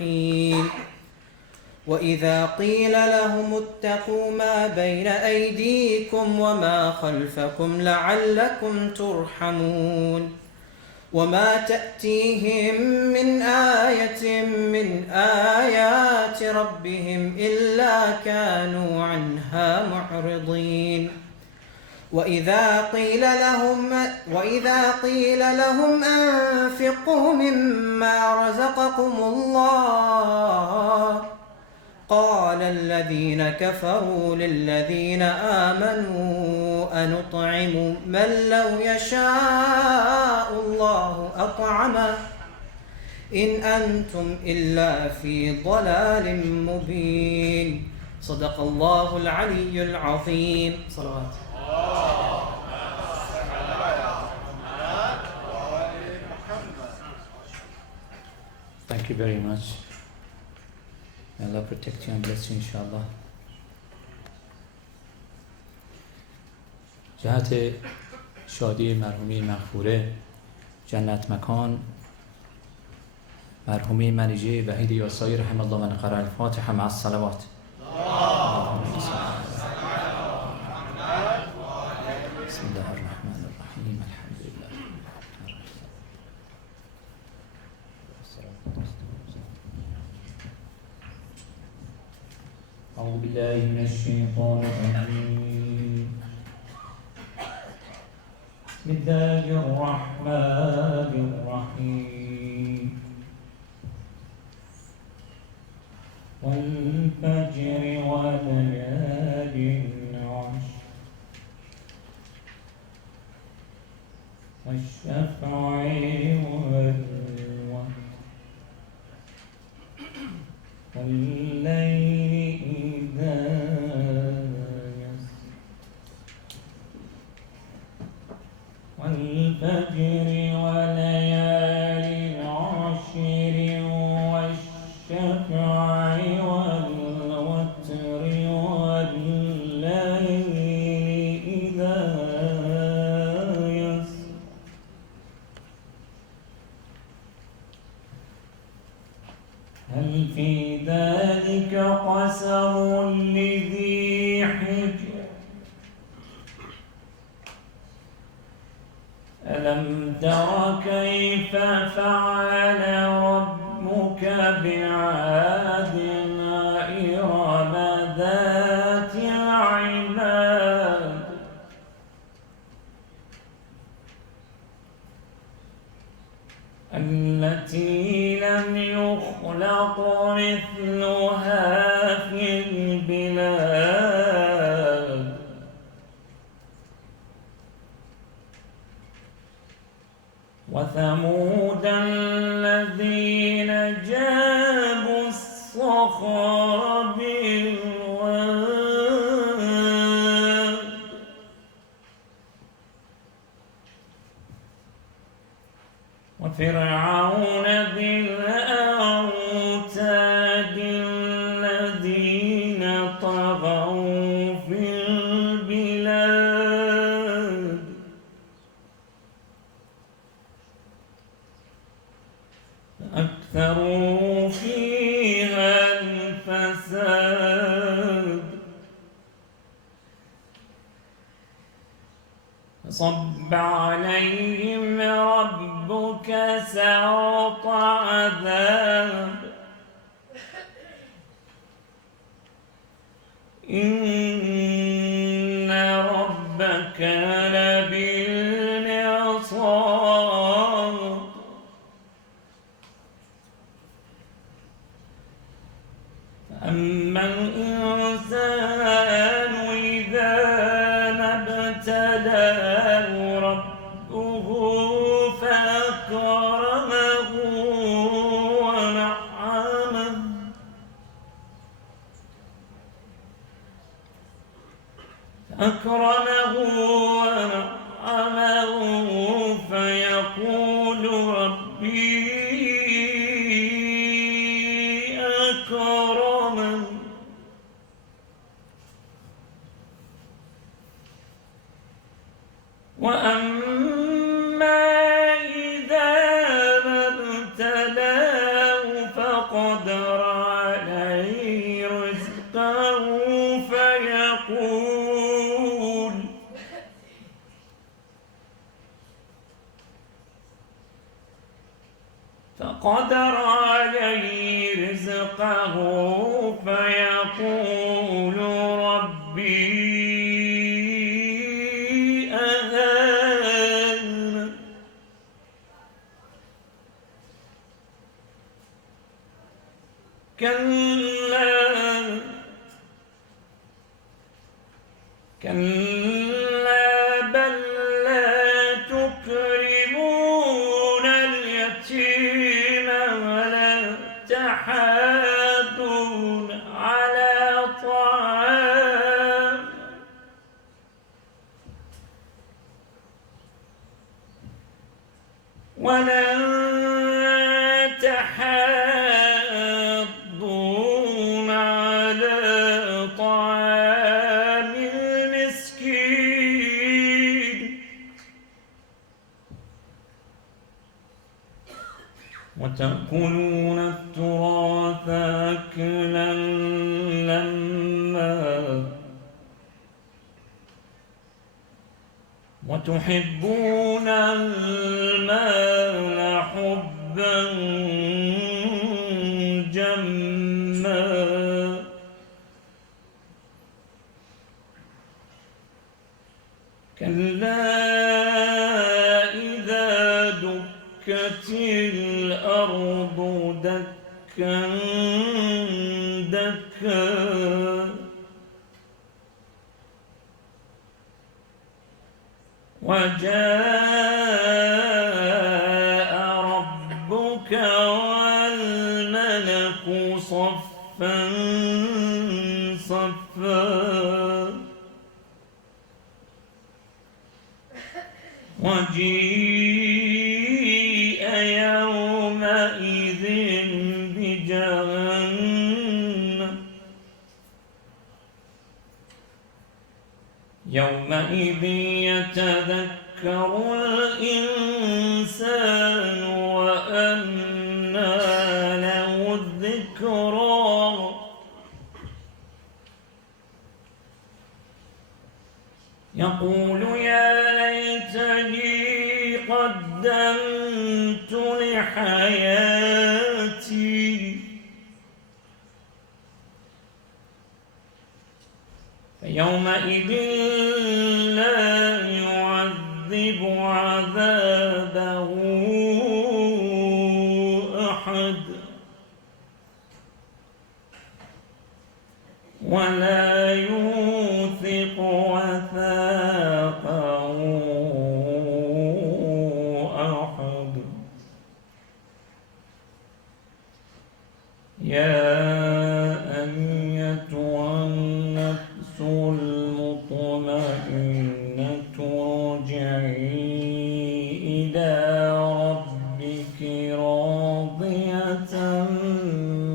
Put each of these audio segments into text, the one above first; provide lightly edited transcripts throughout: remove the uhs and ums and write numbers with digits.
الرحيم وإذا قيل لهم اتقوا ما بين أيديكم وما خلفكم لعلكم ترحمون وما تأتيهم من آية من آيات ربهم إلا كانوا عنها معرضين وإذا قيل لهم أنفقوا مما رزقكم الله قال الذين كفروا للذين آمنوا أنطعم من لو يشاء الله أطعمه إن أنتم إلا في ضلال مبين صدق الله العلي العظيم صلوات. Thank you very much. May Allah protect you and bless you inshallah. جهت شادی مرحومی مغفوره جنت مکان مرحومی منیژه وحید یاسایی رحم الله من قرأ الفاتحه مع الصلوات. بسم الله الرحمن الرحیم الحمد لله. أعوذ بالله من الشيطان الرجيم. بسم الله الرحمن الرحيم. والفجر وليال عشر والشفع والوتر والليل إذا يسر والفجر وليال عشر والشفع والوتر والليل إذا يسر هل في ذلك قسم لذي حجر ألم تر كيف فعل ربك بعاد إرم ذات العماد التي لم يخلق مثلها في البلاد وثمود الذين جابوا الصخر بالواد وفرعون ذي الأوتاد الذين طغوا في البلاد فأكثروا فيها الفساد فصب عليهم ربك سوط عذاب إن ربك لبالمرصاد فأما الإنسان إذا ما ابتلاه ربه فأكرمه ونعمه فيقول ربي أكرمن وأما إذا ما ابتلاه فقدر فقدر عليه رزقه فيقول ربي أهان. كلا بل لا تكرمون اليتيم ولا تحاضون على طعام المسكين وتأكلون التراث أكلا لما وتحبون المال حبا جما كلا إذا دكت الأرض دكا دكا وجاء ربك والملك صفا صفا وجيء يومئذ بجهنم يومئذ يتذكر الإنسان وأنى له الذكرى يقول يا ليتني قدمت لحياتي فيومئذ لا يعذب عذابه أحد ولا يوثق وثاقه أحد يا أيتها النفس المطمئنة ارجعي إلى ربك راضية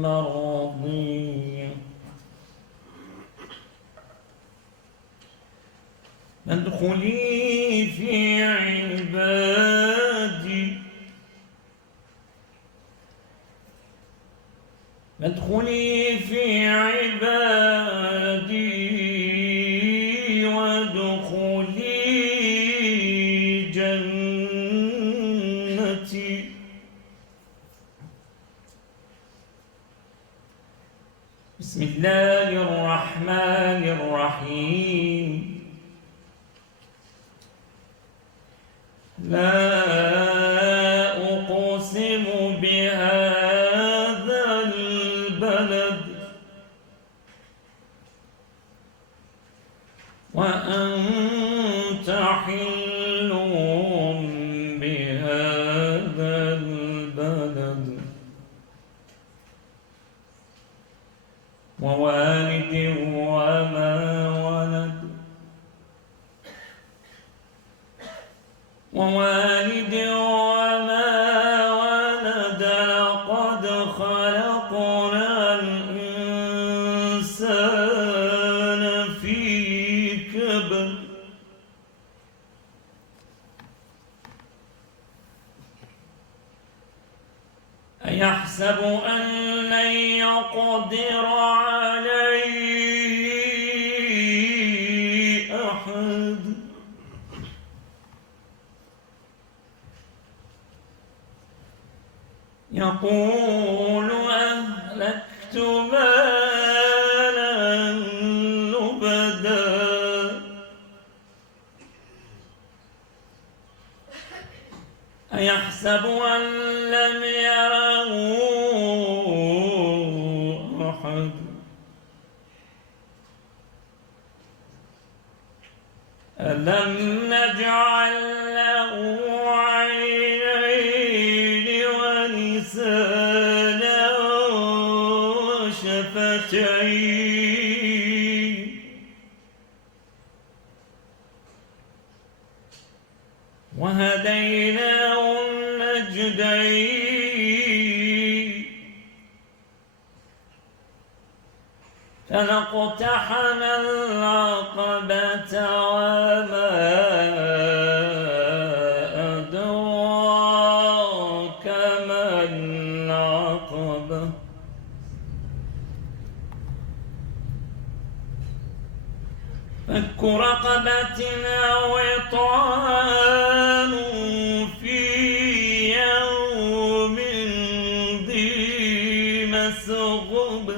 مرضية فادخلي في عبادي وادخلي جنتي بسم الله الرحمن الرحيم لا أقسم بهذا البلد وأنت حل بهذا البلد ووالد وما ولد لقد خلقنا الإنسان في كبد أيحسب أن يقدر عليه أحد يقول أهلكت مالا لبدا أيحسب أن لم يره أحد ألم نجعل له عينين ولسانا وشفتين وهديناه النجدين فلاقتحم العقبة وما أدراك ما العقبة فك رقبة أو إطعام في يوم ذي مسغبة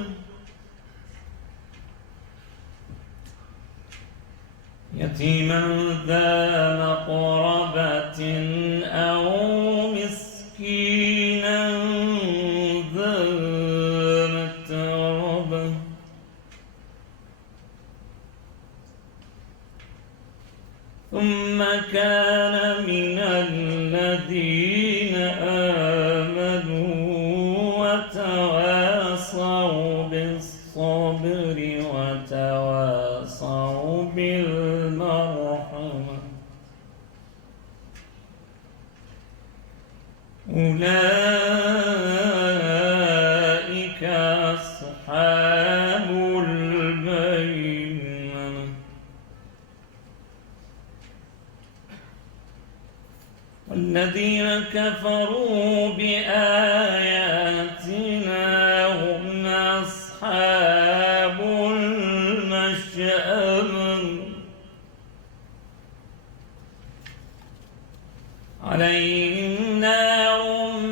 يتيما ذا مقربة أو مسكينا ذا متربة ثم كان من الذين آمنوا وتواصوا بالصبر وتواصوا بالمرحمة أولئك أصحاب الميمنة والذين كفروا بآياتنا هم أصحاب المشأمة عليهم نار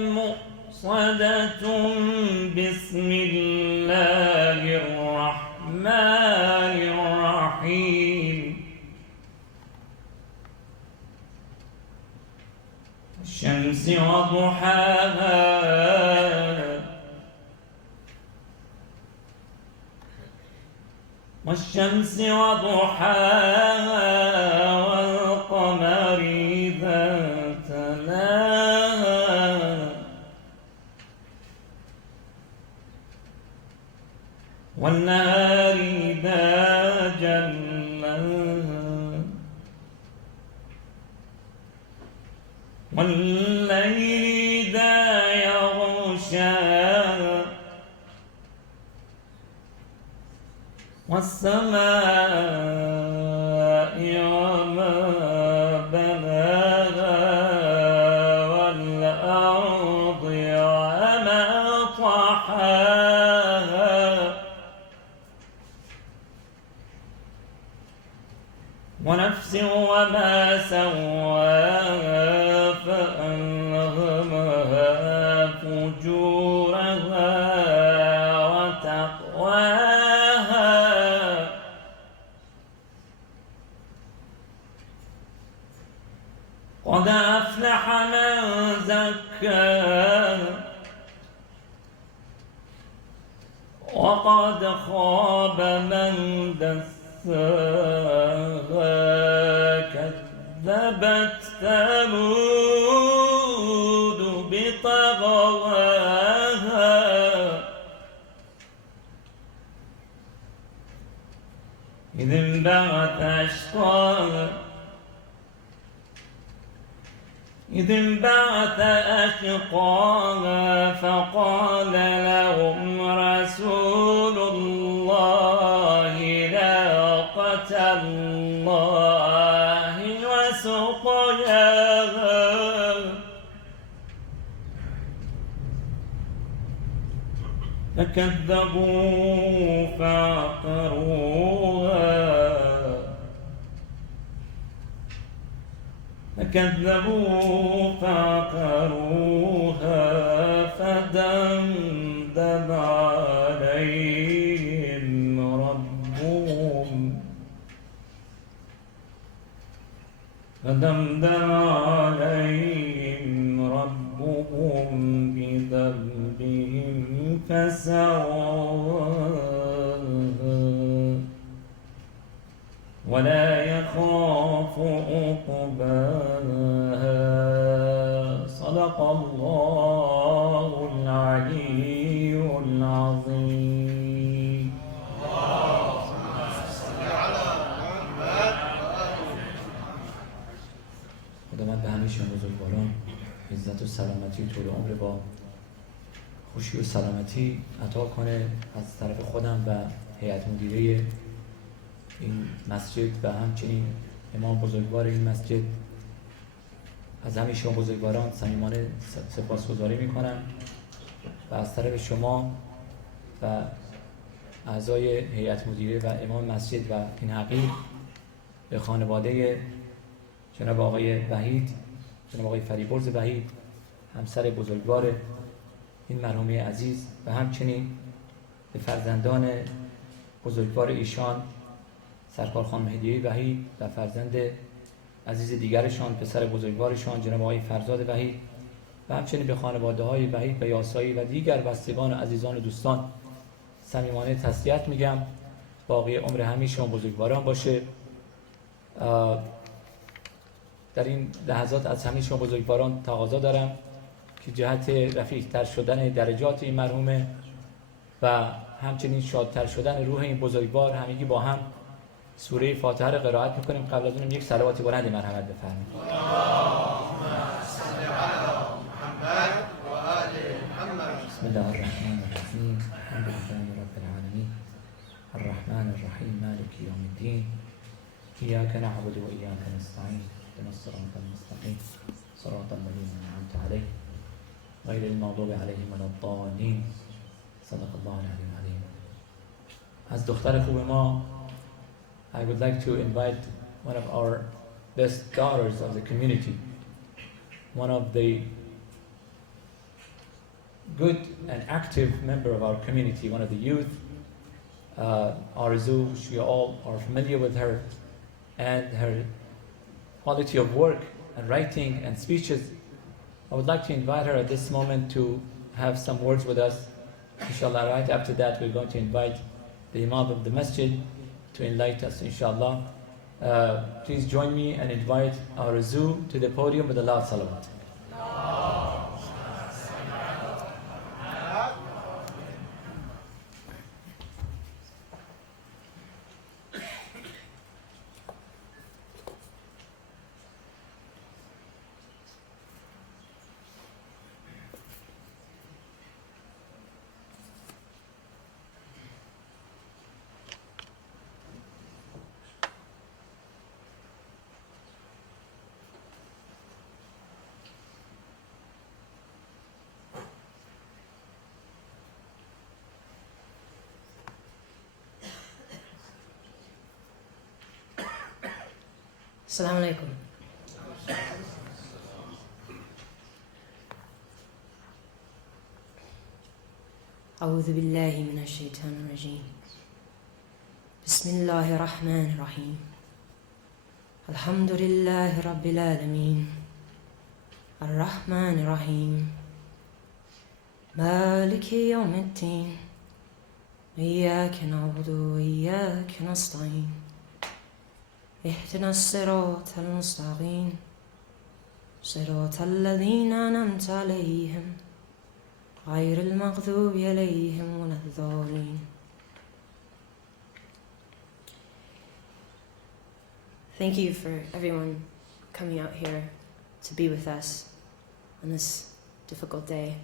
مؤصدة بسم الله الرحمن الرحيم الشمس وضحاها والشمس وضحاها والقمر إذا تلاها والنهار إذا جلاها والليل إذا يغشاها والسماء وما بناها والأرض وما طحاها ونفس وما سواها فألهمها فجورها وتقواها قد أفلح من زكاها وقد خاب من دساها كذبت ثمود بطغواها إذ انبعث أشقاها إذ انبعث أشقاها فقال لهم رسول الله ناقة الله وسقياها فكذبوا فعقروها فدمدم عليهم ربهم بذنبهم فسواها ولا يخاف عقباها. صدق الله العلي العظيم. خداوند به همه شما بزرگواران عزت و سلامتی و طول عمر با خوشی و سلامتی عطا کنه از طرف خودم و هیئت مدیره این مسجد و همچنین امام بزرگوار این مسجد. از همه شما بزرگواران صمیمانه سپاسگزاری میکنم و از طرف شما و اعضای هیئت مدیره و امام مسجد و این حقیر به خانواده جناب آقای وحید، جناب آقای فریبرز وحید، همسر بزرگوار این مرحومه عزیز و همچنین به فرزندان بزرگوار ایشان سرکار خانم هدیه وحید و فرزند عزیز دیگرشان پسر بزرگوارشان جناب آقای فرزاد وحید و همچنین به خانواده های وحید و یاسایی و دیگر بستگان و عزیزان و دوستان صمیمانه تسلیت میگم. باقی عمر همه شما بزرگواران باشه. در این لحظات از همه شما بزرگواران تقاضا دارم که جهت رفیع‌تر شدن درجات این مرحومه و همچنین شادتر شدن روح این بزرگوار همگی با هم سوره فاتحه را قرائت میکنیم. قبل از اونم یک صلوات بلند مرحمت بفرمایید. بسم الله الرحمن الرحیم. الحمد لله رب العالمین الرحمن الرحیم مالک یوم الدین ایاک نعبد و ایاک نستعین اهدنا الصراط المستقیم صراط الذین انعمت علیهم غیر المغضوب علیهم ولا الضالین. صدق الله العلی العظیم. از دختر خوب ما I would like to invite one of our best daughters of the community, one of the good and active member of our community, one of the youth, Arzu. You all are familiar with her and her quality of work and writing and speeches. I would like to invite her at this moment to have some words with us. Inshallah, right after that we're going to invite the Imam of the Masjid to enlighten us, inshallah. Please join me and invite our Zoo to the podium with a loud salawat. السلام عليكم. أعوذ بالله من الشيطان الرجيم. بسم الله الرحمن الرحيم. الحمد لله رب العالمين الرحمن الرحيم مالك يوم الدين إياك نعبد وإياك نستعين اهدنا الصراط المستقيم صراط الذين أنعمت عليهم غير المغضوب عليهم ولا الضالين. Thank you for everyone coming out here to be with us on this difficult day.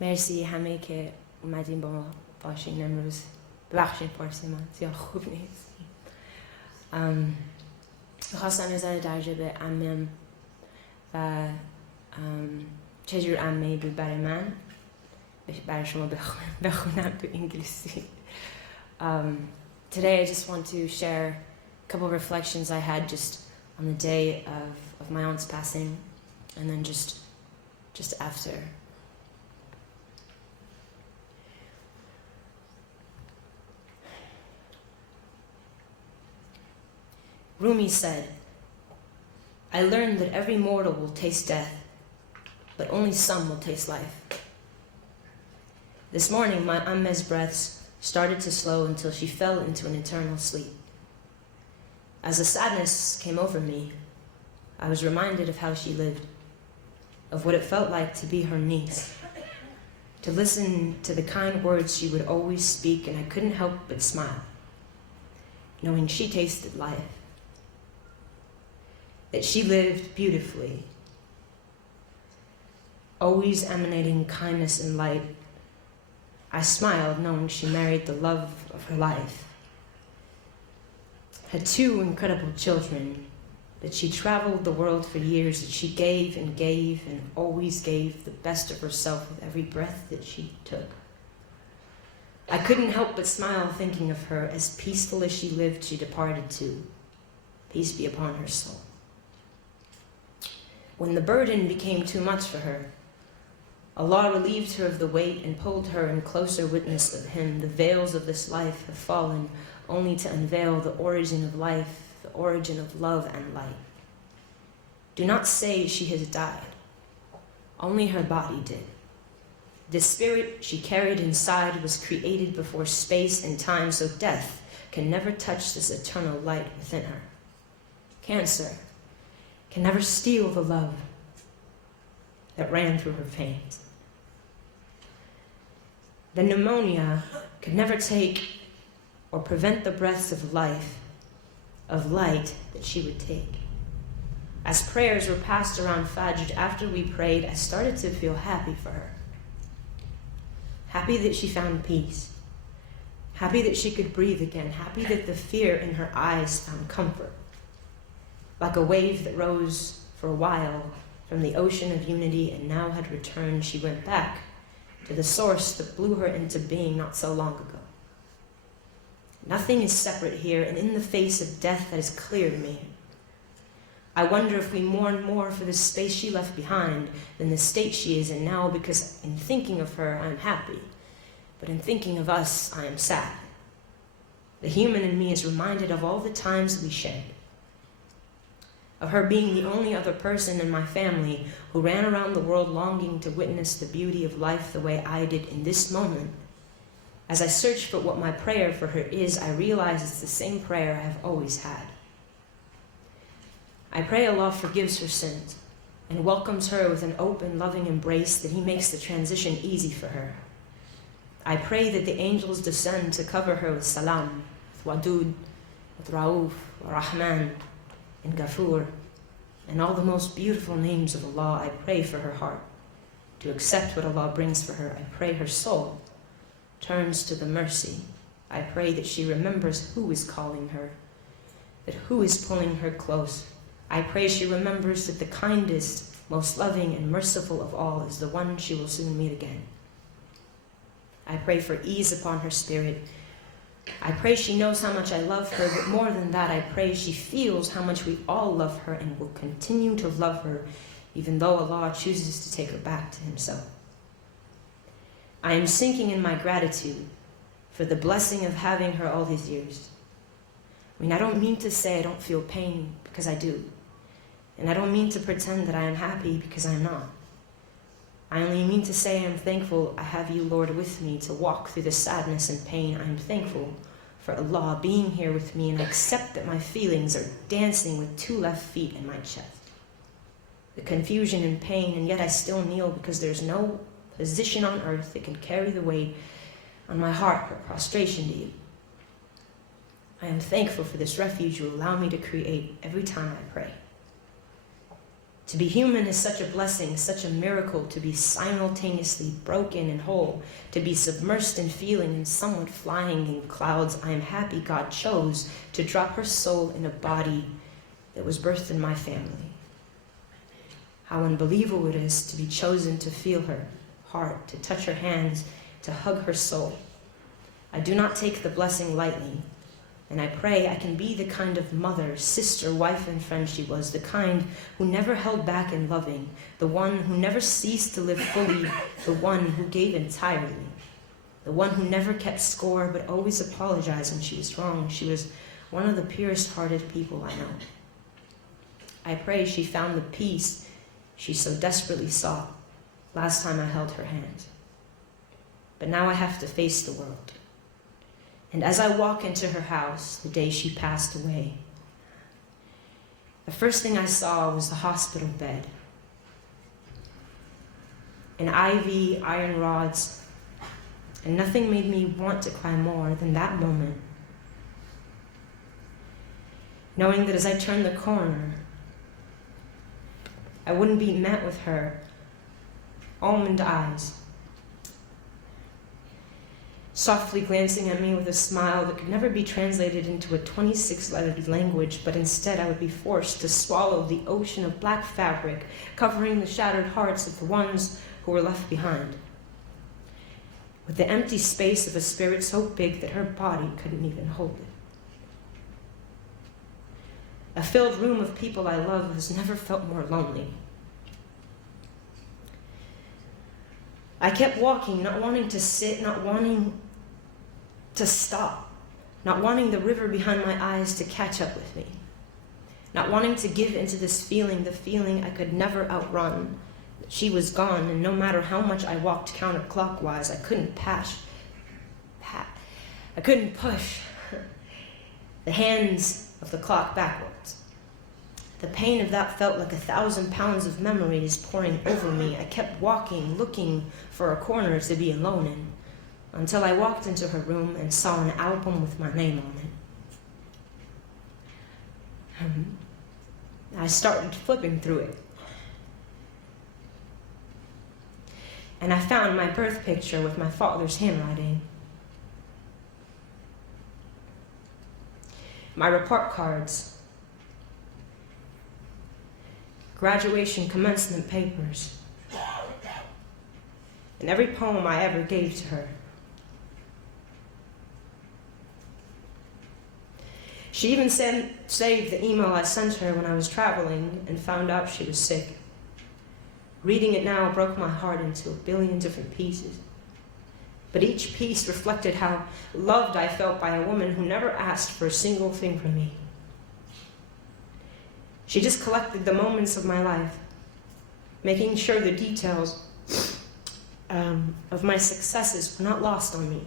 مرسی همه که اومدین با ما باشین امروز. ببخشید فارسی من زیاد خوب نیست. خواستم نظر درجه به عمم و چجور عمه‌ای بود برای من برای شما بخونم تو انگلیسی. Today I just want to share a couple of reflections I had just on the day of my aunt's passing, and then just after. Rumi said, "I learned that every mortal will taste death, but only some will taste life." This morning, my Amme's breaths started to slow until she fell into an eternal sleep. As the sadness came over me, I was reminded of how she lived, of what it felt like to be her niece, to listen to the kind words she would always speak, and I couldn't help but smile, knowing she tasted life, that she lived beautifully, always emanating kindness and light. I smiled, knowing she married the love of her life, had 2 incredible children, that she traveled the world for years, that she gave and always gave the best of herself with every breath that she took. I couldn't help but smile thinking of her. As peaceful as she lived, she departed too. Peace be upon her soul. When the burden became too much for her, Allah relieved her of the weight and pulled her in closer witness of Him. The veils of this life have fallen only to unveil the origin of life, the origin of love and light. Do not say she has died. Only her body did. The spirit she carried inside was created before space and time, so death can never touch this eternal light within her. Cancer can never steal the love that ran through her veins. The pneumonia could never take or prevent the breaths of life, of light that she would take. As prayers were passed around Fajr, after we prayed, I started to feel happy for her. Happy that she found peace. Happy that she could breathe again. Happy that the fear in her eyes found comfort. Like a wave that rose for a while from the ocean of unity and now had returned, she went back to the source that blew her into being not so long ago. Nothing is separate here, and in the face of death that is clear to me. I wonder if we mourn more for the space she left behind than the state she is in now, because in thinking of her, I am happy, but in thinking of us, I am sad. The human in me is reminded of all the times we shared, of her being the only other person in my family who ran around the world longing to witness the beauty of life the way I did in this moment. As I search for what my prayer for her is, I realize it's the same prayer I have always had. I pray Allah forgives her sins and welcomes her with an open, loving embrace, that He makes the transition easy for her. I pray that the angels descend to cover her with Salam, with Wadud, with Rauf, Rahman, and Ghafur, and all the most beautiful names of Allah. I pray for her heart to accept what Allah brings for her. I pray her soul turns to the mercy. I pray that she remembers who is calling her, that who is pulling her close. I pray she remembers that the kindest, most loving, and merciful of all is the one she will soon meet again. I pray for ease upon her spirit. I pray she knows how much I love her, but more than that, I pray she feels how much we all love her and will continue to love her, even though Allah chooses to take her back to Himself. I am sinking in my gratitude for the blessing of having her all these years. I mean, I don't mean to say I don't feel pain, because I do. And I don't mean to pretend that I am happy, because I am not. I only mean to say I am thankful I have you, Lord, with me to walk through the sadness and pain. I am thankful for Allah being here with me, and I accept that my feelings are dancing with 2 left feet in my chest. The confusion and pain, and yet I still kneel, because there's no position on earth that can carry the weight on my heart or prostration to you. I am thankful for this refuge you allow me to create every time I pray. To be human is such a blessing, such a miracle, to be simultaneously broken and whole, to be submersed in feeling and somewhat flying in clouds. I am happy God chose to drop her soul in a body that was birthed in my family. How unbelievable it is to be chosen to feel her heart, to touch her hands, to hug her soul. I do not take the blessing lightly, and I pray I can be the kind of mother, sister, wife, and friend she was, the kind who never held back in loving, the one who never ceased to live fully, the one who gave entirely, the one who never kept score but always apologized when she was wrong. She was one of the purest-hearted people I know. I pray she found the peace she so desperately sought last time I held her hand. But now I have to face the world. And as I walk into her house the day she passed away, the first thing I saw was the hospital bed. An IV, iron rods, and nothing made me want to cry more than that moment. Knowing that as I turned the corner, I wouldn't be met with her almond eyes, softly glancing at me with a smile that could never be translated into a 26-lettered language, but instead I would be forced to swallow the ocean of black fabric covering the shattered hearts of the ones who were left behind, with the empty space of a spirit so big that her body couldn't even hold it. A filled room of people I love has never felt more lonely. I kept walking, not wanting to sit, not wanting to stop, not wanting the river behind my eyes to catch up with me, not wanting to give into this feeling, the feeling I could never outrun, that she was gone, and no matter how much I walked counterclockwise, I couldn't push the hands of the clock backwards. The pain of that felt like 1,000 pounds of memories pouring over me. I kept walking, looking for a corner to be alone in, until I walked into her room and saw an album with my name on it. I started flipping through it. And I found my birth picture with my father's handwriting. My report cards, graduation commencement papers, and every poem I ever gave to her. She even saved the email I sent her when I was traveling and found out she was sick. Reading it now broke my heart into a billion different pieces. But each piece reflected how loved I felt by a woman who never asked for a single thing from me. She just collected the moments of my life, making sure the details of my successes were not lost on me,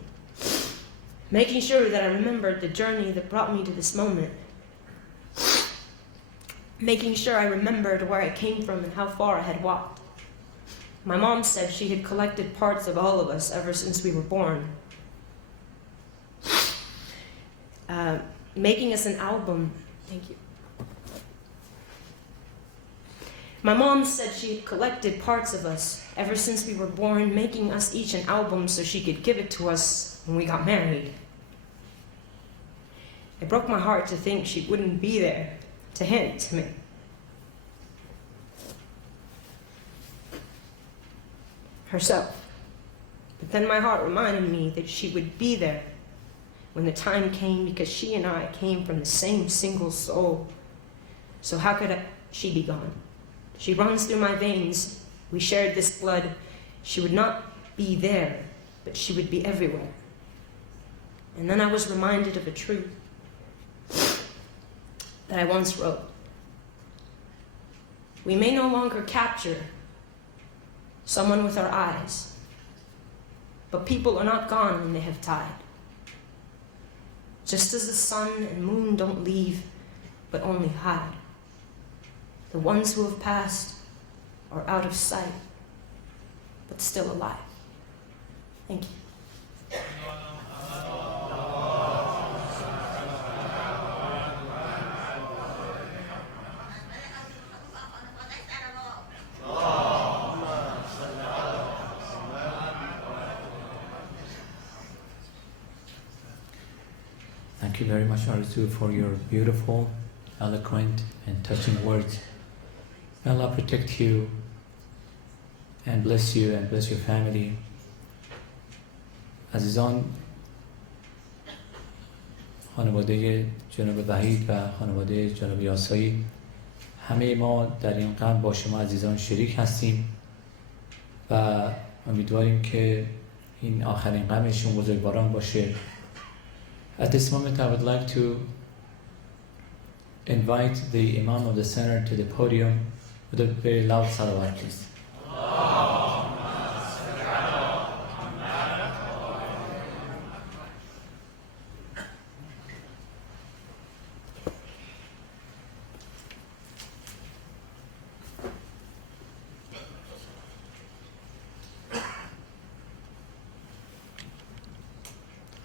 making sure that I remembered the journey that brought me to this moment, making sure I remembered where I came from and how far I had walked. My mom said she had collected parts of all of us ever since we were born, making us an album. Thank you. My mom said she had collected parts of us ever since we were born, making us each an album so she could give it to us when we got married. It broke my heart to think she wouldn't be there to hand it to me. Herself. But then my heart reminded me that she would be there when the time came, because she and I came from the same single soul. So how could she be gone? She runs through my veins. We shared this blood. She would not be there, but she would be everywhere. And then I was reminded of a truth that I once wrote. We may no longer capture someone with our eyes, but people are not gone when they have died. Just as the sun and moon don't leave, but only hide. The ones who have passed are out of sight, but still alive. Thank you. Thank you very much, Arizu, for your beautiful, eloquent, and touching words. May Allah protect you and bless you and bless your family. عزیزان، خانواده جناب وحید و خانواده جناب یاسایی، همه ما در این غم با شما عزیزان شریک هستیم و امیدواریم که این آخرین غمشون بزرگواران باشه. At this moment I would like to invite the Imam of the center to the podium with a very loud salawat, please.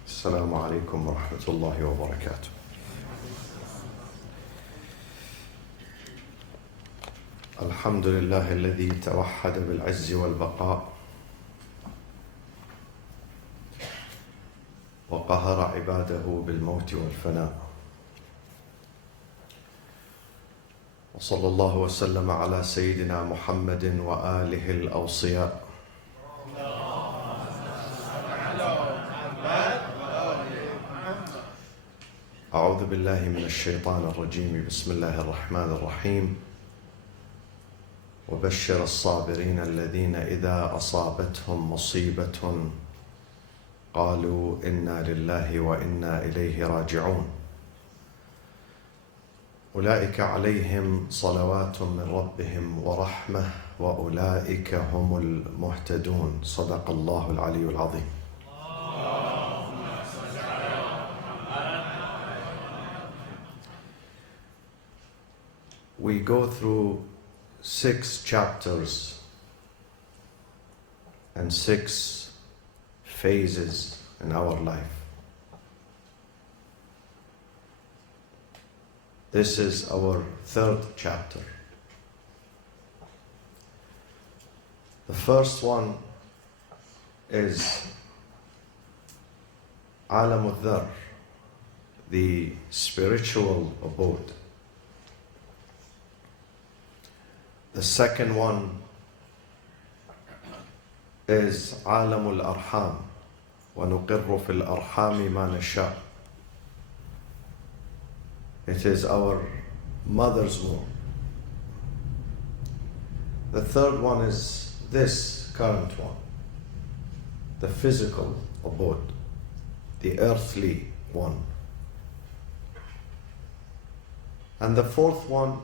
السلام عليكم ورحمة الله وبركاته. الحمد لله الذي توحد بالعز والبقاء وقهر عباده بالموت والفناء، وصلى الله وسلم على سيدنا محمد وآله الأوصياء. أعوذ بالله من الشيطان الرجيم. بسم الله الرحمن الرحيم. وبشر الصابرين الذين إذا أصابتهم مصيبة قالوا إنا لله وإنا إليه راجعون، أولئك عليهم صلوات من ربهم ورحمة وأولئك هم المهتدون. صدق الله العلي العظيم. We go through 6 chapters and 6 phases in our life. This is our 3rd chapter. The first one is Alam al-Dhar, the spiritual abode. The second one is عالم الأرحام ونقر في الأرحام ما نشاء. It is our mother's womb. The third one is this current one, the physical abode, the earthly one. And the fourth one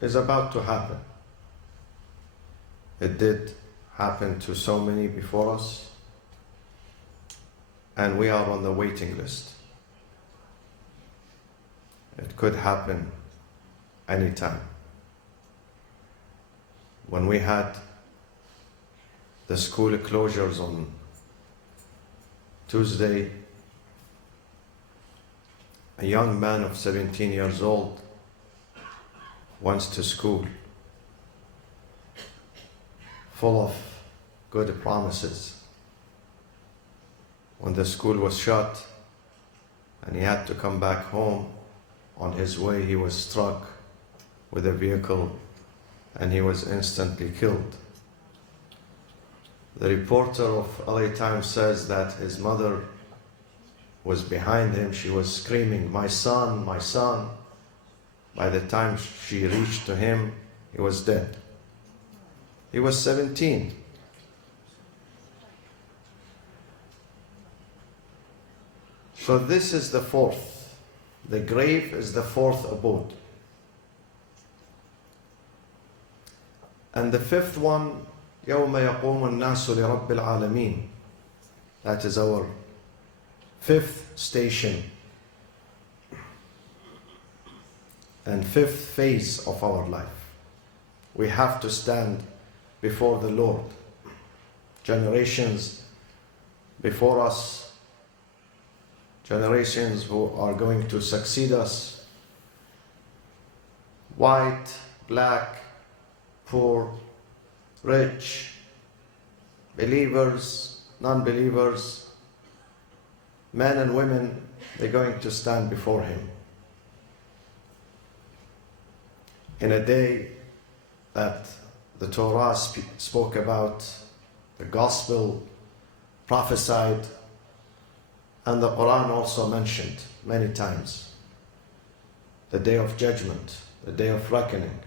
is about to happen. It did happen to so many before us, and we are on the waiting list. It could happen anytime. When we had the school closures on Tuesday, a young man of 17 years old went to school full of good promises. When the school was shut and he had to come back home, on his way he was struck with a vehicle and he was instantly killed. The reporter of LA Times says that his mother was behind him. She was screaming, "My son, my son." By the time she reached to him, he was dead. He was 17. So this is the fourth. The grave is the fourth abode. And the fifth one, يَوْمَ يَقُومُ النَّاسُ لِرَبِّ الْعَالَمِينَ. That is our fifth station and fifth phase of our life. We have to stand before the Lord. Generations before us, generations who are going to succeed us, white, black, poor, rich, believers, non-believers, men and women, they're going to stand before Him in a day that the Torah spoke about, the Gospel prophesied, and the Quran also mentioned many times. The day of judgment, the day of reckoning.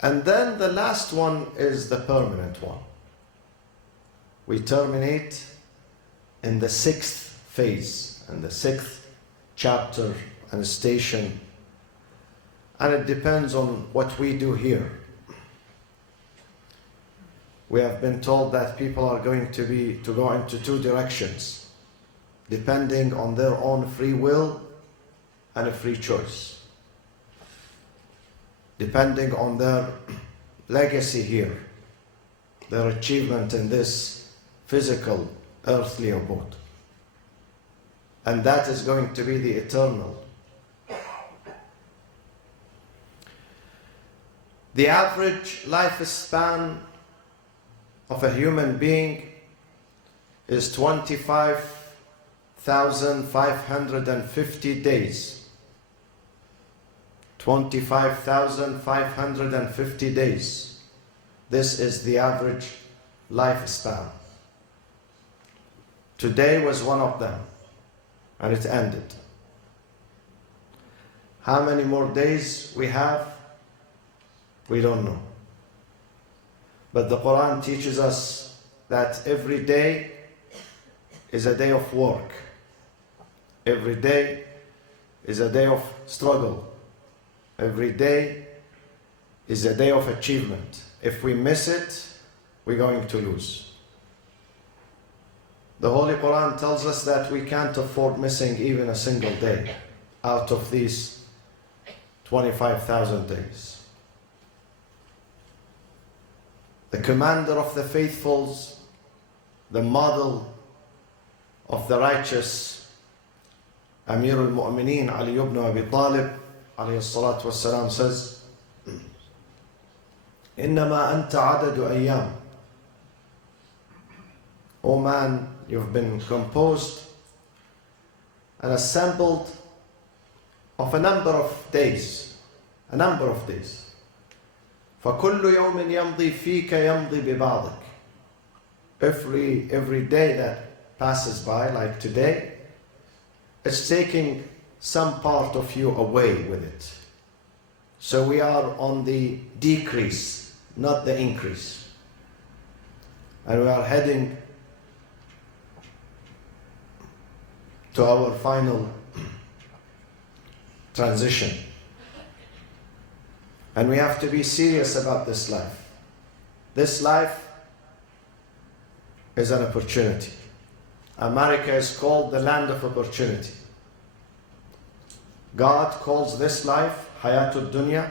And then the last one is the permanent one. We terminate in the 6th phase, in the 6th chapter and station, and it depends on what we do here. We have been told that people are going to go into 2 directions, depending on their own free will and a free choice, depending on their legacy here, their achievement in this physical, earthly abode. And that is going to be the eternal. The average lifespan of a human being is 25,550 days. 25,550 days. This is the average lifespan. Today was one of them, and it ended. How many more days we have? We don't know. But the Quran teaches us that every day is a day of work. Every day is a day of struggle. Every day is a day of achievement. If we miss it, we're going to lose. The Holy Quran tells us that we can't afford missing even a single day out of these 25,000 days. The commander of the faithfuls, the model of the righteous, Amir al-Mu'mineen Ali ibn Abi Talib alayhi salatu wassalam says, إنما أنت عدد أيام. O man, you've been composed and assembled of a number of days. A number of days. فَكُلُّ يَوْمٍ يَمْضِي فِيكَ يَمْضِي بِبَعْضِكَ. Every day that passes by, like today, it's taking some part of you away with it. So we are on the decrease, not the increase. And we are heading to our final transition. And we have to be serious about this life. This life is an opportunity. America is called the land of opportunity. God calls this life, Hayatul Dunya,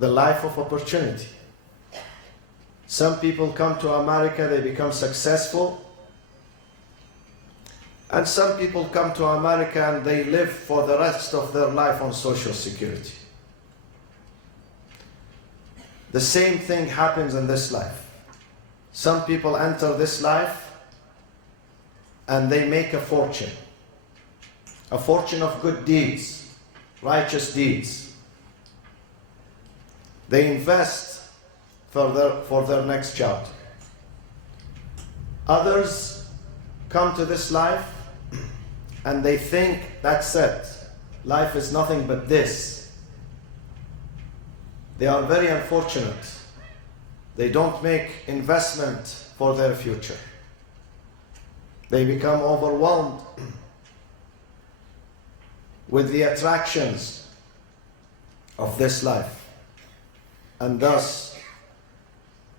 the life of opportunity. Some people come to America, they become successful. And some people come to America and they live for the rest of their life on Social Security. The same thing happens in this life. Some people enter this life and they make a fortune of good deeds, righteous deeds. They invest for their next chapter. Others come to this life and they think, that's it. Life is nothing but this. They are very unfortunate. They don't make investment for their future. They become overwhelmed with the attractions of this life. And thus,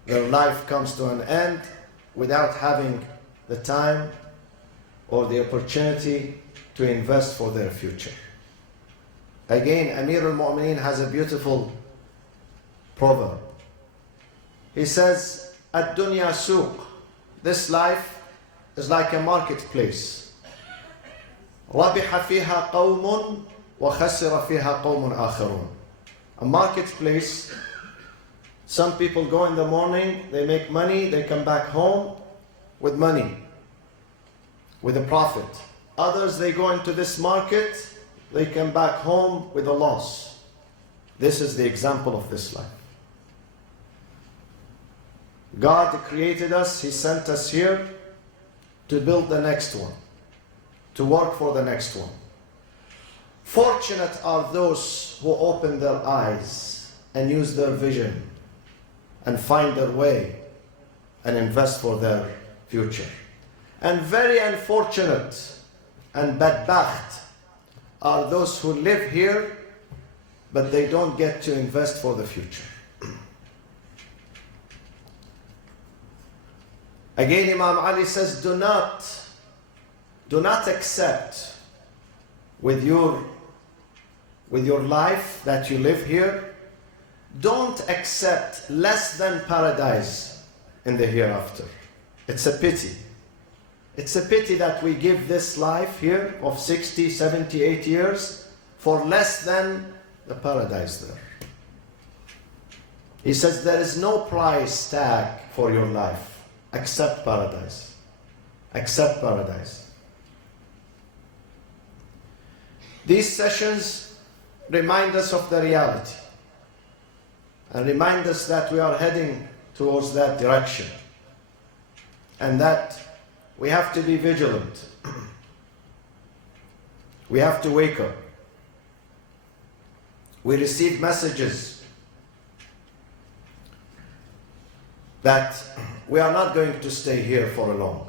their life comes to an end without having the time or the opportunity to invest for their future. Again, Amir al-Mu'mineen has a beautiful proverb. He says, Ad-dunya suq. This life is like a marketplace. رَبِحَ فِيهَا قَوْمٌ وَخَسِرَ فِيهَا قَوْمٌ آخَرُونَ. A marketplace, some people go in the morning, they make money, they come back home with money, with a profit. Others, they go into this market, they come back home with a loss. This is the example of this life. God created us, He sent us here to build the next one, to work for the next one. Fortunate are those who open their eyes and use their vision and find their way and invest for their future. And very unfortunate and badbacht are those who live here but they don't get to invest for the future. Again, Imam Ali says, do not accept with your life that you live here, don't accept less than paradise in the hereafter. It's a pity. It's a pity that we give this life here of 60, 70, 80 years for less than the paradise there. He says there is no price tag for your life except paradise. Except paradise. These sessions remind us of the reality and remind us that we are heading towards that direction and that we have to be vigilant. We have to wake up. We receive messages that we are not going to stay here for long.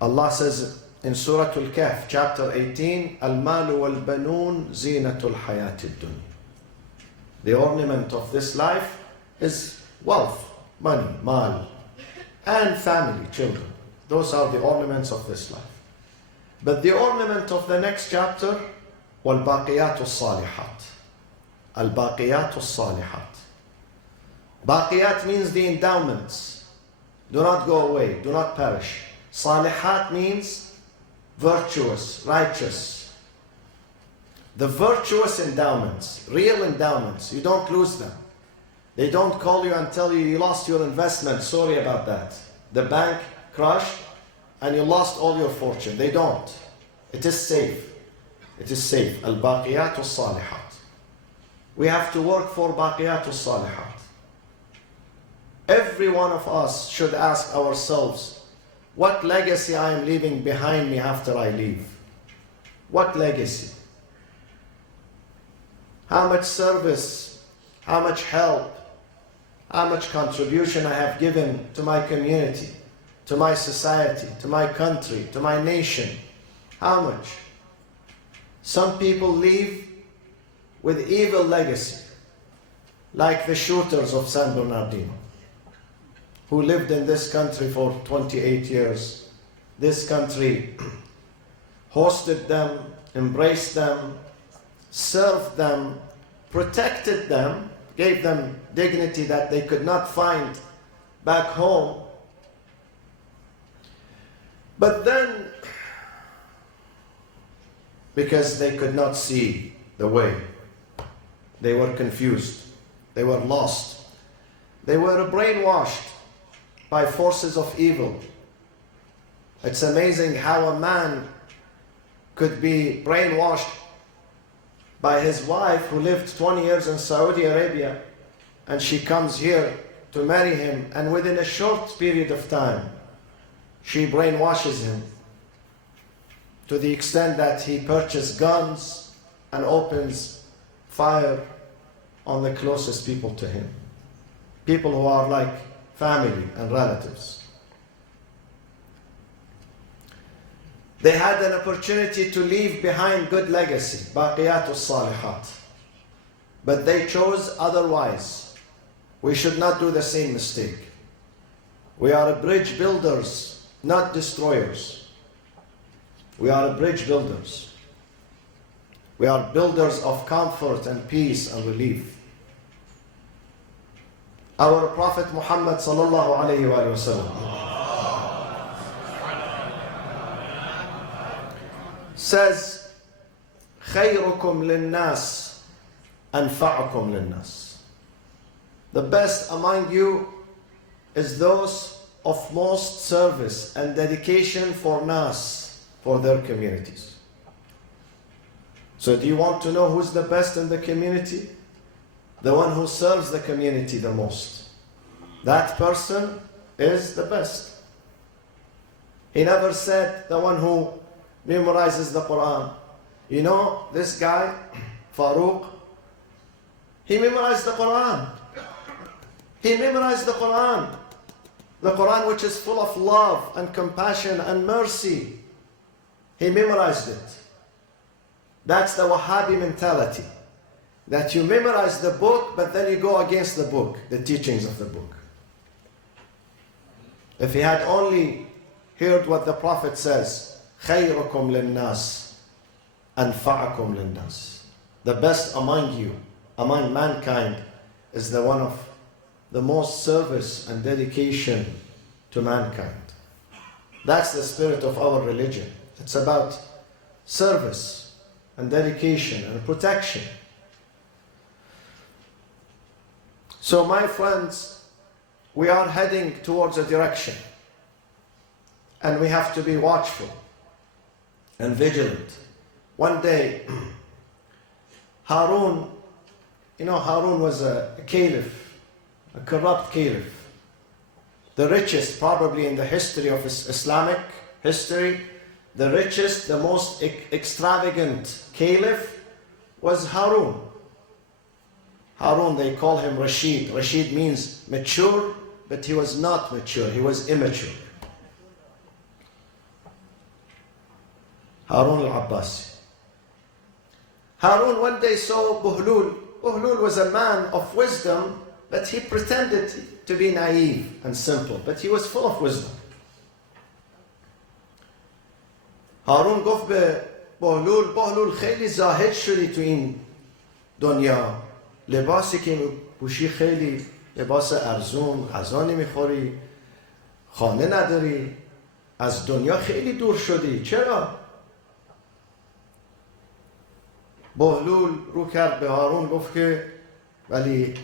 Allah says in Surah Al-Kahf, chapter 18, Al-Malu wal-Banun zinatul hayatid dunya. The ornament of this life is wealth, money, mal, and family, children. Those are the ornaments of this life. But the ornament of the next chapter, وَالْبَاقِيَاتُ الصَّالِحَاتِ. Al-Baqiyat al-Salihat. Baqiyat means the endowments. Do not go away, do not perish. Salihat means virtuous, righteous. The virtuous endowments, real endowments, you don't lose them. They don't call you and tell you you lost your investment, sorry about that. The bank crashed and you lost all your fortune. They don't. It is safe. It is safe. Al-Baqiyat al-Salihat. We have to work for Baqiyat al-Salihat. Every one of us should ask ourselves, what legacy I am leaving behind me after I leave? What legacy? How much service, how much help, how much contribution I have given to my community, to my society, to my country, to my nation? How much? Some people leave with evil legacy, like the shooters of San Bernardino, who lived in this country for 28 years. This country hosted them, embraced them, served them, protected them, gave them dignity that they could not find back home. But then, because they could not see the way, they were confused, they were lost, they were brainwashed by forces of evil. It's amazing how a man could be brainwashed by his wife who lived 20 years in Saudi Arabia, and she comes here to marry him, and within a short period of time she brainwashes him to the extent that he purchases guns and opens fire on the closest people to him, people who are like family and relatives. They had an opportunity to leave behind good legacy, Baqiyat al-Salihat, but they chose otherwise. We should not do the same mistake. We are bridge builders, not destroyers. We are bridge builders. We are builders of comfort and peace and relief. Our Prophet Muhammad sallallahu alayhi wa sallam says, خيركم للناس أنفعكم للناس. The best among you is those of most service and dedication for nas, for their communities. So do you want to know who's the best in the community? The one who serves the community the most. That person is the best. He never said the one who memorizes the Quran. You know, this guy, Farouk, he memorized the Quran. He memorized the Quran. The Quran which is full of love and compassion and mercy. He memorized it. That's the Wahhabi mentality. That you memorize the book, but then you go against the book, the teachings of the book. If he had only heard what the Prophet says, خَيْرُكُمْ لِلنَّاسِ أَنْفَعَكُمْ لِلنَّاسِ. The best among you, among mankind, is the one of the most service and dedication to mankind. That's the spirit of our religion. It's about service and dedication and protection. So my friends, we are heading towards a direction, and we have to be watchful and vigilant. One day, Harun, you know, Harun was a caliph, a corrupt caliph. The richest probably in the history of Islamic history, the richest, the most extravagant caliph was Harun. Harun, they call him Rashid. Rashid means mature, but he was not mature, he was immature. Harun al-Abbasi. Harun one day saw Buhlul. Buhlul was a man of wisdom, but he pretended to be naive and simple, but he was full of wisdom. هارون گفت به بهلول خیلی زاهد شدی تو این دنیا، لباسی که پوشی خیلی لباس ارزون، غذا نمیخوری، خانه نداری، از دنیا خیلی دور شدی، چرا؟ بهلول رو کرد به هارون گفت که ولی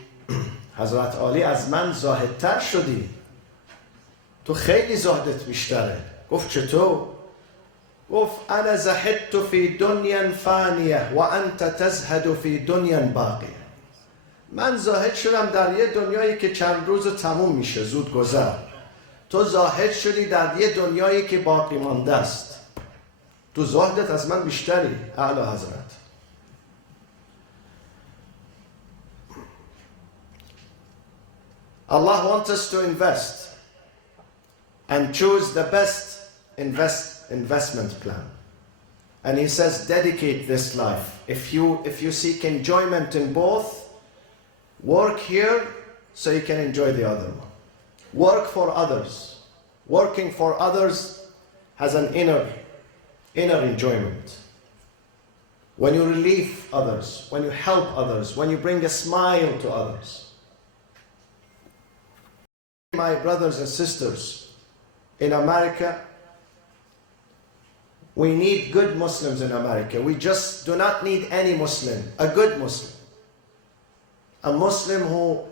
حضرت عالی از من زاهدتر شدی، تو خیلی زاهدت بیشتره. گفت چطور؟ گفت انا زهدت فی دنیا فانیه و انت تزهد فی دنیا باقیه. من زاهد شدم در یه دنیایی که چند روز تموم میشه، زود گذر. تو زاهد شدی در یه دنیایی که باقی مانده است. تو زاهدت از من بیشتری، اعلی حضرت. Allah wants us to invest and choose the best investment plan. And He says, dedicate this life. If you seek enjoyment in both, work here so you can enjoy the other one. Work for others. Working for others has an inner enjoyment. When you relieve others, when you help others, when you bring a smile to others. My brothers and sisters, in America, we need good Muslims in America. We just do not need any Muslim, a good Muslim. A Muslim who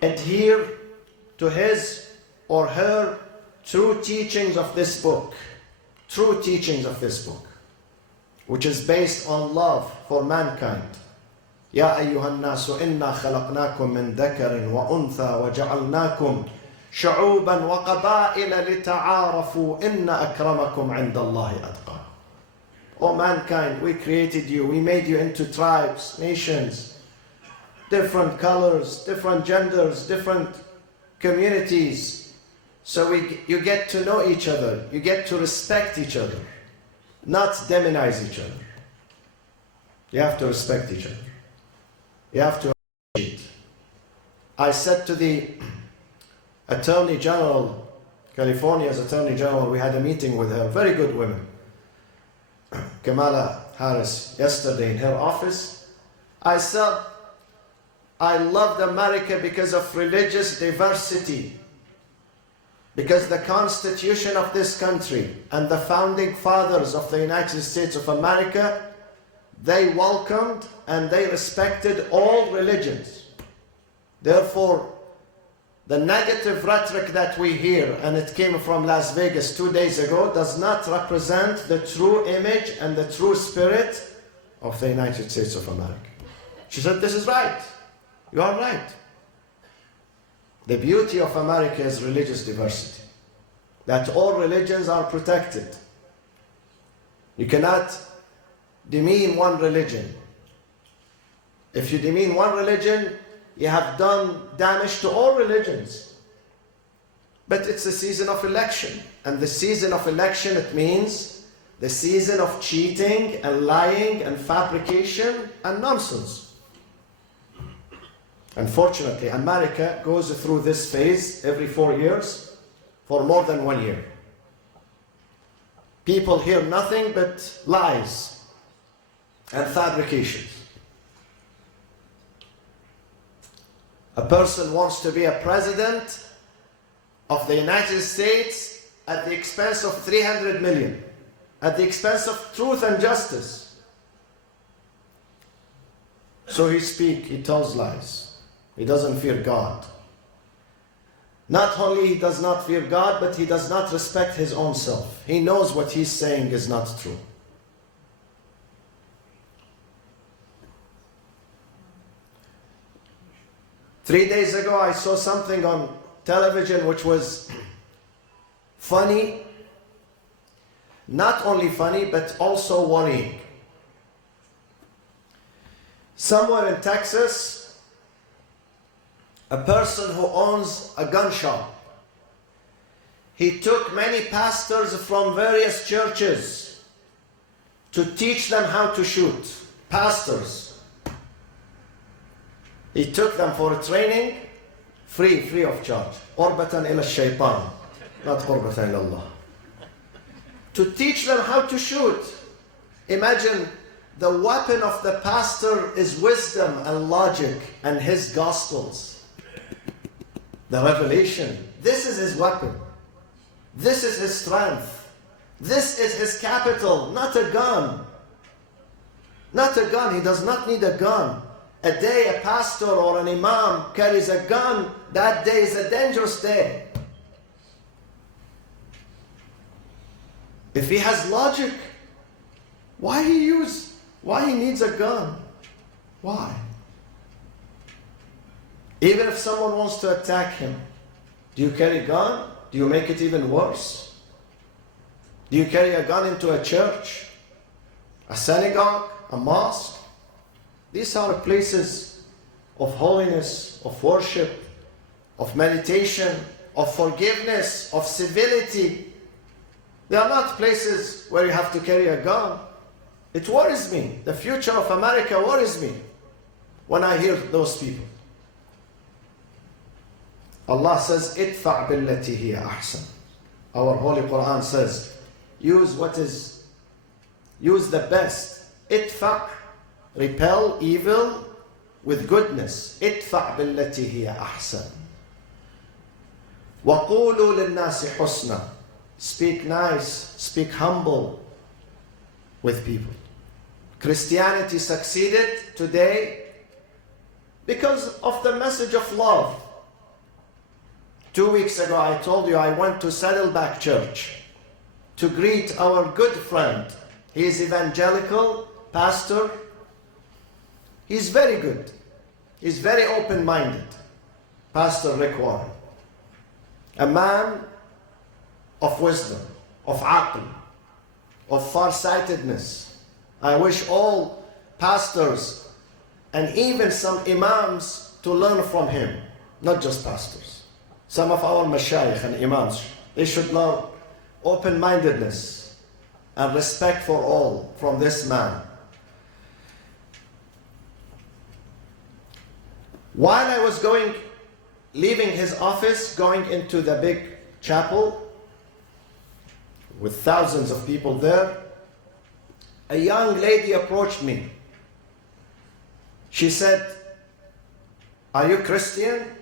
adhere to his or her true teachings of this book. True teachings of this book, which is based on love for mankind. يا أيها الناس إنا خلقناكم من ذكر وأنثى وجعلناكم شعوبا وقبائل لتعارفوا إن أكرمكم عند الله أتقاكم. O mankind, we created you, we made you into tribes, nations, different colors, different genders, different communities. So you get to know each other, you get to respect each other, not demonize each other. You have to respect each other. You have to appreciate. I said to the Attorney General, California's Attorney General, we had a meeting with her, very good woman, Kamala Harris, yesterday in her office. I said, I loved America because of religious diversity. Because the Constitution of this country and the founding fathers of the United States of America, they welcomed and they respected all religions. Therefore, The negative rhetoric that we hear, and it came from Las Vegas 2 days ago, does not represent the true image and the true spirit of the United States of America. She said, this is right. You are right. The beauty of America is religious diversity. That all religions are protected. You cannot demean one religion. If you demean one religion, you have done damage to all religions. But it's a season of election. And the season of election, it means the season of cheating and lying and fabrication and nonsense. Unfortunately, America goes through this phase every 4 years for more than 1 year. People hear nothing but lies and fabrications. A person wants to be a president of the United States at the expense of 300 million, at the expense of truth and justice. So he tells lies. He doesn't fear God. Not only he does not fear God, but he does not respect his own self. He knows what he's saying is not true. Three days ago, I saw something on television which was funny. Not only funny, but also worrying. Somewhere in Texas, a person who owns a gun shop, he took many pastors from various churches to teach them how to shoot. Pastors. He took them for a training, free of charge. Qurbatan ila shaitan, not qurbatan ila Allah. To teach them how to shoot. Imagine the weapon of the pastor is wisdom and logic and his gospels. The revelation. This is his weapon. This is his strength. This is his capital, not a gun. Not a gun. He does not need a gun. A day a pastor or an imam carries a gun, that day is a dangerous day. If he has logic, why he needs a gun? Why? Even if someone wants to attack him, do you carry a gun? Do you make it even worse? Do you carry a gun into a church, a synagogue, a mosque? These are places of holiness, of worship, of meditation, of forgiveness, of civility. They are not places where you have to carry a gun. It worries me. The future of America worries me when I hear those people. Allah says, "Idfa' billati hiya ahsan." Our Holy Quran says, use the best. Idfa', repel evil with goodness. Idfa' billati hiya ahsan. وَقُولُوا لِلنَّاسِ حُسْنًا. Speak nice, speak humble with people. Christianity succeeded today because of the message of love. 2 weeks ago, I told you I went to Saddleback Church to greet our good friend. He is evangelical, pastor. He's very good. He's very open-minded. Pastor Rick Warren. A man of wisdom, of aql, of farsightedness. I wish all pastors and even some imams to learn from him, not just pastors. Some of our mashayikh and imams, they should learn open-mindedness and respect for all from this man. While I was leaving his office, going into the big chapel with thousands of people there, a young lady approached me. She said, "Are you Christian?"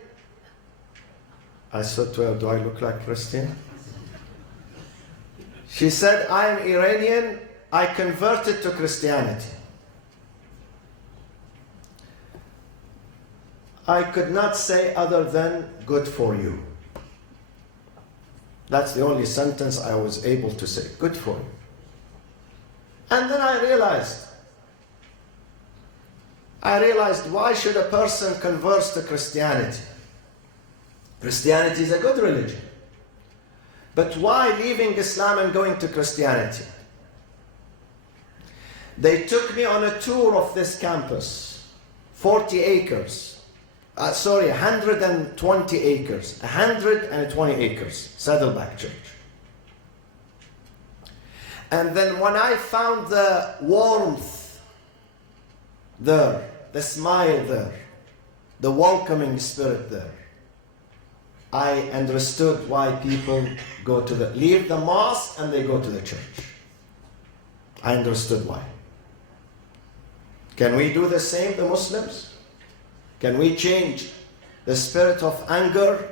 I said to her, "Do I look like Christian?" She said, "I am Iranian. I converted to Christianity." I could not say other than good for you. That's the only sentence I was able to say, good for you. And then I realized why should a person convert to Christianity? Christianity is a good religion. But why leaving Islam and going to Christianity? They took me on a tour of this campus, 40 acres. 120 acres. 120 acres, Saddleback Church. And then when I found the warmth there, the smile there, the welcoming spirit there, I understood why people leave the mosque and they go to the church. I understood why. Can we do the same, the Muslims? Can we change the spirit of anger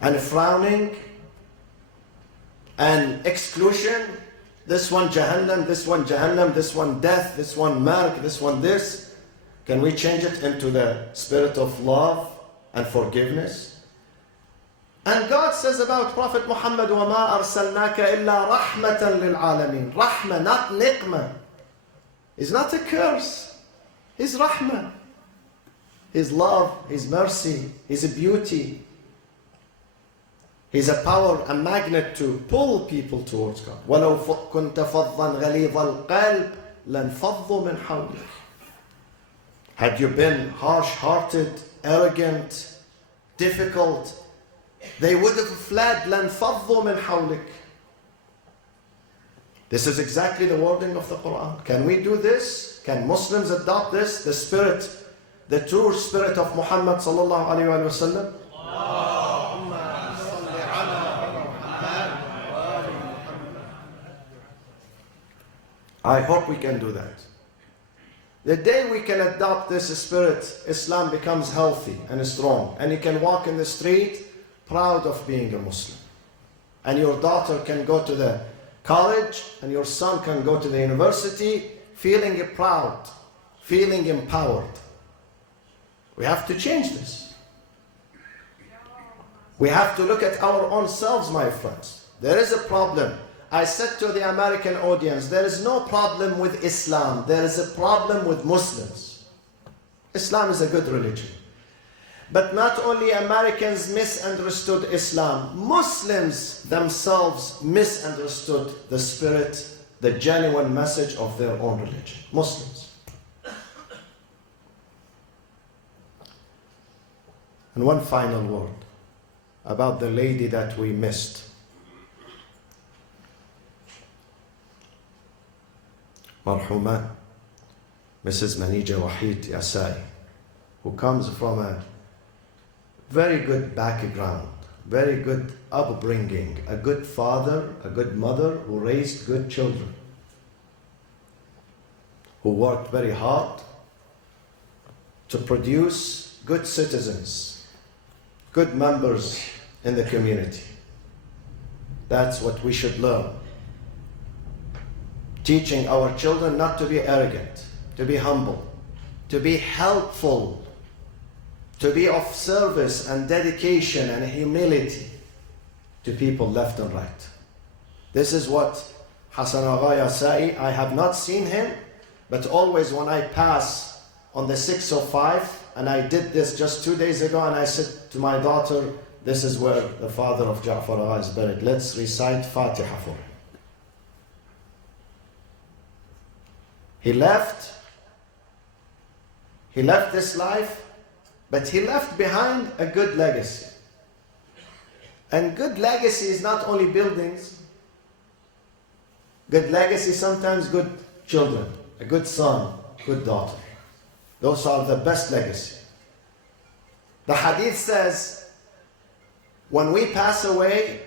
and frowning and exclusion? This one Jahannam, this one Jahannam, this one death, this one mark, this one this. Can we change it into the spirit of love and forgiveness? And God says about Prophet Muhammad, وَمَا أَرْسَلْنَاكَ إِلَّا رَحْمَةً لِلْعَالَمِينَ. Rahmah, not niqmah. It's not a curse. His rahmah, His love, His mercy, His beauty. He's a power, a magnet to pull people towards God. وَلَوْ كُنْتَ فَضًّا غَلِيظَ الْقَلْبِ لَانْفَضُّوا مِنْ حَوْلِكَ. Had you been harsh-hearted, arrogant, difficult, they would have fled. لَانْفَضُّوا مِنْ حَوْلِكَ. This is exactly the wording of the Quran. Can we do this? Can Muslims adopt this? The spirit, the true spirit of Muhammad sallallahu alayhi wa sallam? I hope we can do that. The day we can adopt this spirit, Islam becomes healthy and strong. And you can walk in the street proud of being a Muslim. And your daughter can go to the college and your son can go to the university feeling proud, feeling empowered. We have to change this. We have to look at our own selves, my friends. There is a problem. I said to the American audience, there is no problem with Islam. There is a problem with Muslims. Islam is a good religion. But not only Americans misunderstood Islam, Muslims themselves misunderstood the spirit, the genuine message of their own religion. Muslims. And one final word about the lady that we missed. Marhuma, Mrs. Manija Wahid Yasai, who comes from a very good background, very good upbringing, a good father, a good mother who raised good children, who worked very hard to produce good citizens, good members in the community. That's what we should learn. Teaching our children not to be arrogant, to be humble, to be helpful, to be of service and dedication and humility to people left and right. This is what Hassan Agha Yasai, I have not seen him, but always when I pass on the 605, and I did this just 2 days ago, and I said to my daughter, this is where the father of Ja'far Agha is buried. Let's recite Fatiha for him. He left this life, but he left behind a good legacy. And good legacy is not only buildings. Good legacy sometimes good children, a good son, good daughter. Those are the best legacy. The hadith says, when we pass away,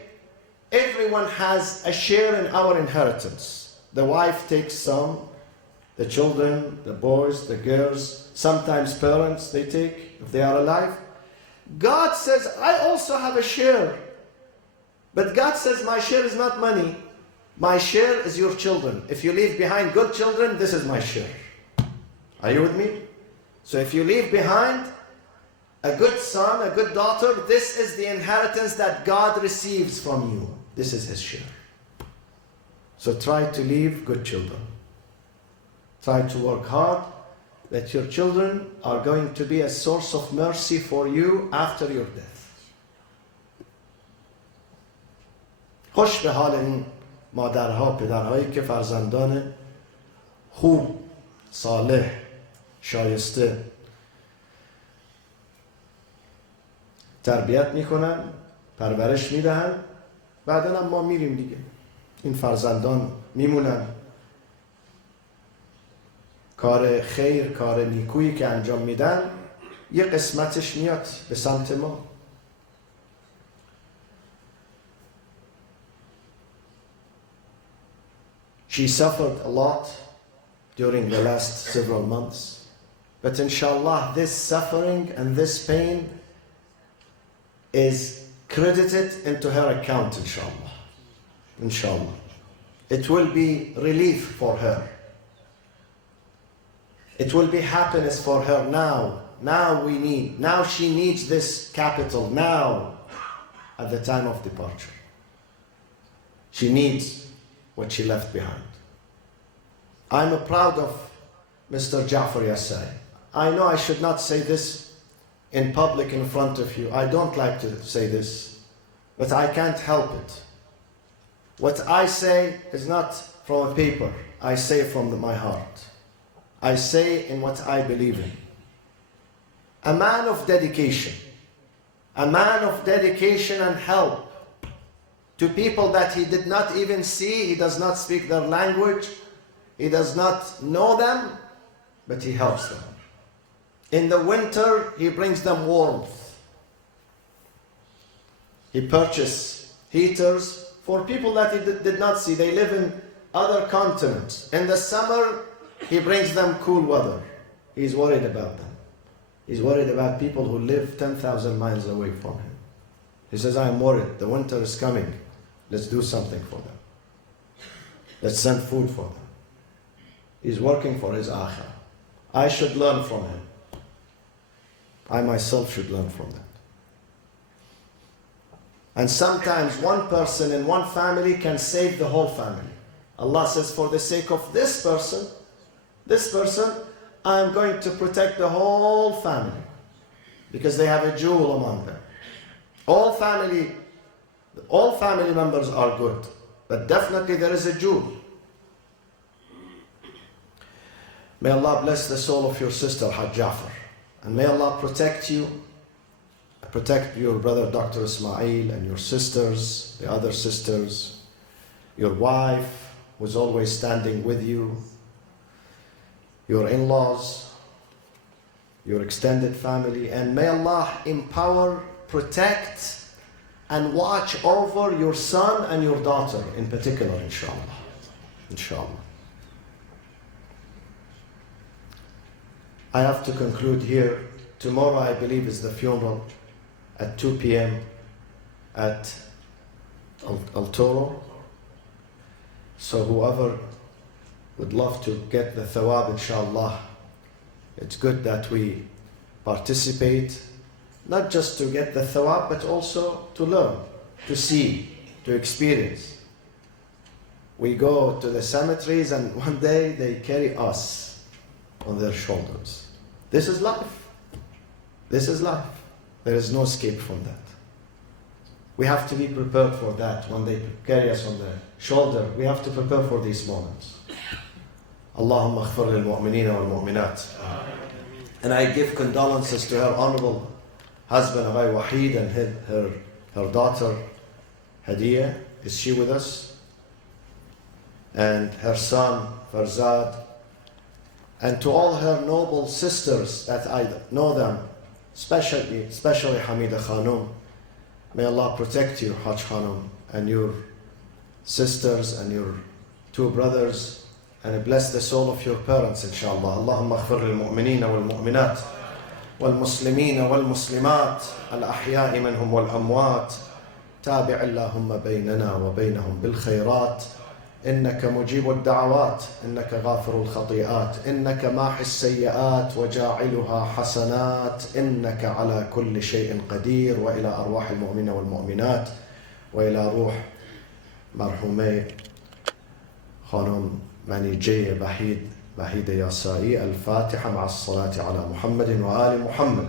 everyone has a share in our inheritance. The wife takes some, the children, the boys, the girls, sometimes parents they take, if they are alive. God says, I also have a share. But God says, my share is not money. My share is your children. If you leave behind good children, this is my share. Are you with me? So if you leave behind a good son, a good daughter, this is the inheritance that God receives from you. This is His share. So try to leave good children. Try to work hard that your children are going to be a source of mercy for you after your death. خوش به حال این مادرها، پدرهایی که فرزندان خوب، صالح، شایسته تربیت میکنن، پرورش میدهن، بعدا هم ما میریم دیگه. این فرزندان میمونن. کار خیر، کار نیکویی که انجام میدن یه قسمتش میاد به سمت ما. She suffered a lot during the last several months, but inshallah this suffering and this pain is credited into her account, inshallah. Inshallah. It will be relief for her. It will be happiness for her now. Now she needs this capital now at the time of departure. She needs what she left behind. I'm proud of Mr. Ja'far Yassai. I know I should not say this in public in front of you. I don't like to say this, but I can't help it. What I say is not from a paper. I say from my heart. I say in what I believe in. A man of dedication. A man of dedication and help to people that he did not even see. He does not speak their language. He does not know them, but he helps them. In the winter, he brings them warmth. He purchases heaters for people that he did not see. They live in other continents. In the summer, he brings them cool weather. He's worried about them. He's worried about people who live 10,000 miles away from him. He says, I'm worried. The winter is coming. Let's do something for them. Let's send food for them. He's working for his akhirah. I should learn from him. I myself should learn from that. And sometimes one person in one family can save the whole family. Allah says, for the sake of this person, I'm going to protect the whole family because they have a jewel among them. All family members are good, but definitely there is a jewel. May Allah bless the soul of your sister Hajj Ja'far, and may Allah protect you, protect your brother Dr. Ismail and your sisters, the other sisters, your wife who's always standing with you, your in-laws, your extended family, and may Allah empower, protect, and watch over your son and your daughter in particular, inshallah. Inshallah. I have to conclude here. Tomorrow, I believe, is the funeral at 2 p.m. at El Toro. So whoever would love to get the thawab, inshallah, it's good that we participate, not just to get the thawab, but also to learn, to see, to experience. We go to the cemeteries and one day they carry us on their shoulders. This is life. This is life. There is no escape from that. We have to be prepared for that. When they carry us on their shoulder, we have to prepare for these moments. Allahumma aghfir lil mu'minina wal mu'minat. And I give condolences to her honorable husband, Abay Wahid, and her daughter, Hadiya. Is she with us? And her son, Farzad. And to all her noble sisters that I know them, especially Hamida Khanum. May Allah protect you, Hajj Khanum, and your sisters and your two brothers, and bless the soul of your parents, inshallah. Allahumma aghfir lil mu'minina wal mu'minat wal muslimina wal muslimat al ahya'i minhum wal amwat. تابع اللهم بيننا وبينهم بالخيرات إنك مجيب الدعوات، إنك غافر الخطيئات، إنك ماحي السيئات وجاعلها حسنات، إنك على كل شيء قدير. وإلى أرواح المؤمنين والمؤمنات وإلى روح مرحومي خانم منیجه وحید یاسایی. الفاتحة مع الصلاة على محمد وآل محمد.